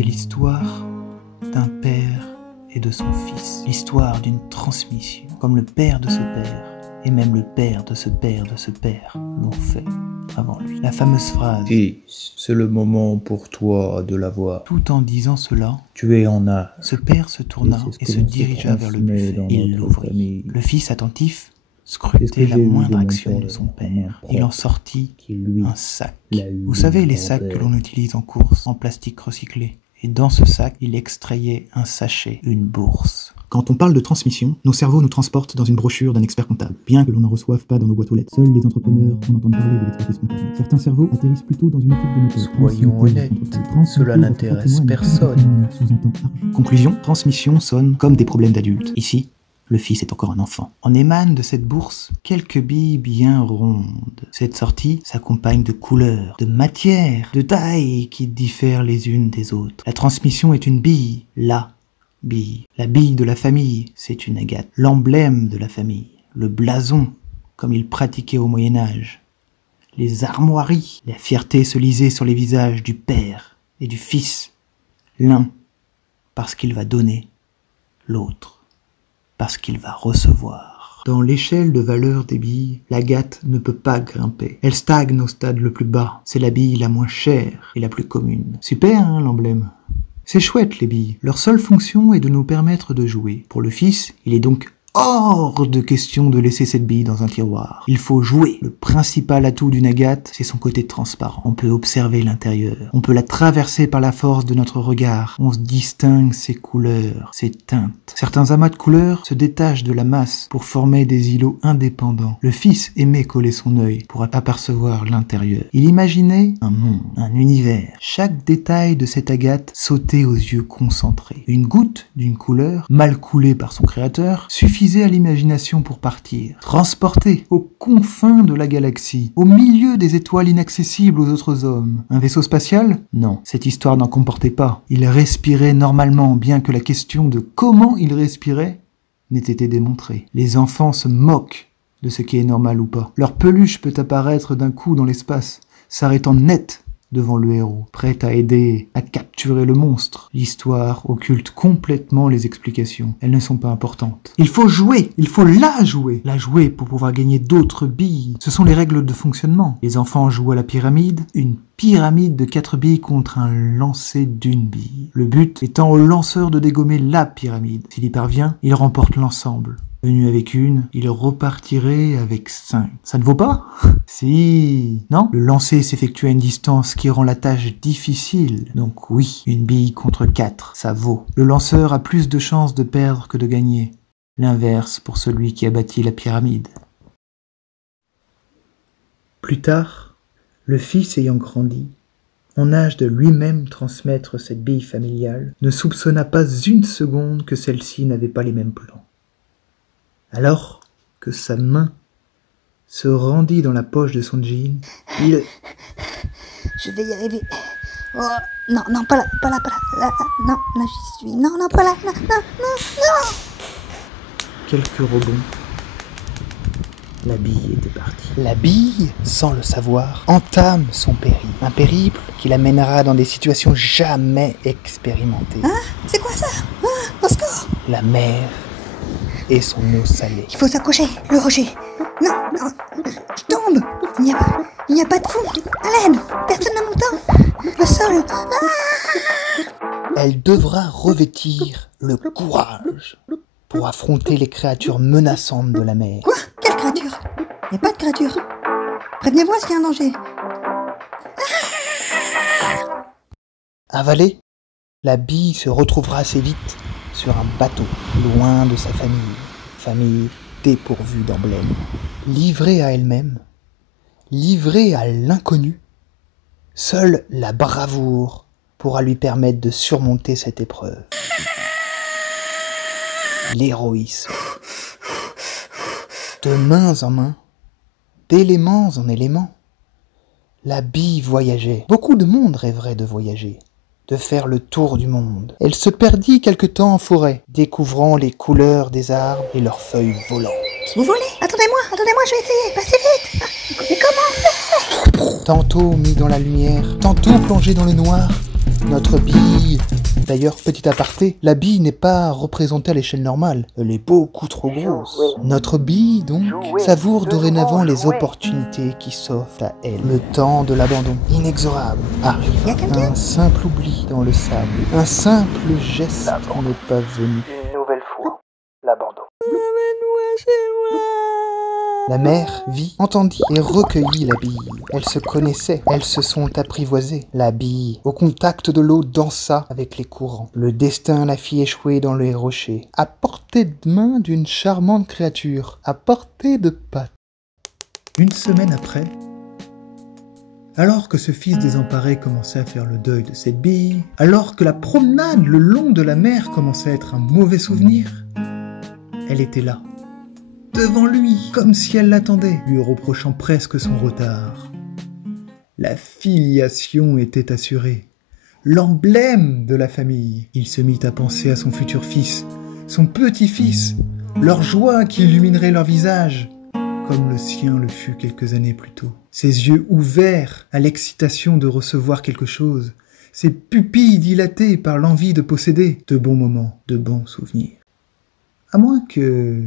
C'est l'histoire d'un père et de son fils. L'histoire d'une transmission, comme le père de ce père, et même le père de ce père de ce père l'ont fait avant lui. La fameuse phrase « Fils, c'est le moment pour toi de l'avoir. » Tout en disant cela, Tu es en âge. ce père se tourna et se dirigea vers le buffet. Il l'ouvrit. Famille. Le fils attentif scrutait la moindre action de son père. Il en sortit un sac. Vous savez, les sacs que l'on utilise en course, en plastique recyclé. Et dans ce sac, il extrayait un sachet, une bourse. Quand on parle de transmission, nos cerveaux nous transportent dans une brochure d'un expert comptable, bien que l'on n'en reçoive pas dans nos boîtes aux lettres. Seuls les entrepreneurs en entendent parler de l'expertise comptable. Certains cerveaux atterrissent plutôt dans une équipe de notaires. Soyons honnêtes, cela n'intéresse personne. Conclusion, transmission sonne comme des problèmes d'adultes. Ici, le fils est encore un enfant. En émane de cette bourse quelques billes bien rondes. Cette sortie s'accompagne de couleurs, de matières, de tailles qui diffèrent les unes des autres. La transmission est une bille, la bille. La bille de la famille, c'est une agate. L'emblème de la famille, le blason, comme il pratiquait au Moyen-Âge. Les armoiries, la fierté se lisait sur les visages du père et du fils. L'un, parce qu'il va donner, l'autre parce qu'il va recevoir. Dans l'échelle de valeur des billes, l'agate ne peut pas grimper. Elle stagne au stade le plus bas. C'est la bille la moins chère et la plus commune. Super, hein, l'emblème. C'est chouette, les billes. Leur seule fonction est de nous permettre de jouer. Pour le fils, il est donc hors de question de laisser cette bille dans un tiroir. Il faut jouer. Le principal atout d'une agate, c'est son côté transparent. On peut observer l'intérieur. On peut la traverser par la force de notre regard. On se distingue ses couleurs, ses teintes. Certains amas de couleurs se détachent de la masse pour former des îlots indépendants. Le fils aimait coller son œil pour apercevoir l'intérieur. Il imaginait un monde, un univers. Chaque détail de cette agate sautait aux yeux concentrés. Une goutte d'une couleur, mal coulée par son créateur, suffisait à l'imagination pour partir, transporté aux confins de la galaxie, au milieu des étoiles inaccessibles aux autres hommes. Un vaisseau spatial? Non, cette histoire n'en comportait pas. Il respirait normalement, bien que la question de comment il respirait n'ait été démontrée. Les enfants se moquent de ce qui est normal ou pas. Leur peluche peut apparaître d'un coup dans l'espace, s'arrêtant net devant le héros, prêt à aider à capturer le monstre. L'histoire occulte complètement les explications. Elles ne sont pas importantes. Il faut jouer, il faut la jouer. La jouer pour pouvoir gagner d'autres billes. Ce sont les règles de fonctionnement. Les enfants jouent à la pyramide, une pyramide de 4 billes contre un lancer d'une bille. Le but étant au lanceur de dégommer la pyramide. S'il y parvient, il remporte l'ensemble. Venu avec une, il repartirait avec 5. Ça ne vaut pas? Si. Non? Le lancer s'effectue à une distance qui rend la tâche difficile. Donc oui, une bille contre 4, ça vaut. Le lanceur a plus de chances de perdre que de gagner. L'inverse pour celui qui a bâti la pyramide. Plus tard, le fils ayant grandi, en âge de lui-même transmettre cette bille familiale, ne soupçonna pas une seconde que celle-ci n'avait pas les mêmes plans. Alors que sa main se rendit dans la poche de son jean, il... Je vais y arriver. Oh, non, non, pas là, pas là, pas là. Là, non, là j'y suis. Non, non, pas là, non, non, non. Quelques rebonds. La bille était partie. La bille, sans le savoir, entame son périple. Un périple qui l'amènera dans des situations jamais expérimentées. Hein? C'est quoi ça? Hein? Au secours! La mer et son eau salée. Il faut s'accrocher, le rocher. Non, non, je tombe. Il n'y a pas de fond. À l'aide, personne ne m'entend. Le sol. Elle devra revêtir le courage pour affronter les créatures menaçantes de la mer. Quoi? Quelle créature? Il n'y a pas de créature. Prévenez-moi s'il y a un danger. Avalée, la bille se retrouvera assez vite sur un bateau, loin de sa famille dépourvue d'emblème, livrée à elle-même, livrée à l'inconnu. Seule la bravoure pourra lui permettre de surmonter cette épreuve. L'héroïsme. De main en main, d'éléments en éléments, la bille voyageait. Beaucoup de monde rêverait de voyager, de faire le tour du monde. Elle se perdit quelque temps en forêt, découvrant les couleurs des arbres et leurs feuilles volantes. Vous volez? Attendez-moi, je vais essayer. Passez vite. Mais comment faire? Tantôt mis dans la lumière, tantôt plongé dans le noir, notre bille D'ailleurs, petit aparté, la bille n'est pas représentée à l'échelle normale. Elle est beaucoup trop grosse. Notre bille, donc, savoure dorénavant les opportunités qui s'offrent à elle. Le temps de l'abandon, inexorable, arrive. Un simple oubli dans le sable. Un simple geste n'est pas venu. Une nouvelle fois, l'abandon. La mère vit, entendit et recueillit la bille. Elles se connaissaient, elles se sont apprivoisées. La bille, au contact de l'eau, dansa avec les courants. Le destin la fit échouer dans les rochers, à portée de main d'une charmante créature, à portée de pattes. Une semaine après, alors que ce fils désemparé commençait à faire le deuil de cette bille, alors que la promenade le long de la mer commençait à être un mauvais souvenir, elle était là, devant lui, comme si elle l'attendait, lui reprochant presque son retard. La filiation était assurée, l'emblème de la famille. Il se mit à penser à son futur fils, son petit-fils, leur joie qui illuminerait leur visage, comme le sien le fut quelques années plus tôt. Ses yeux ouverts à l'excitation de recevoir quelque chose, ses pupilles dilatées par l'envie de posséder de bons moments, de bons souvenirs. À moins que...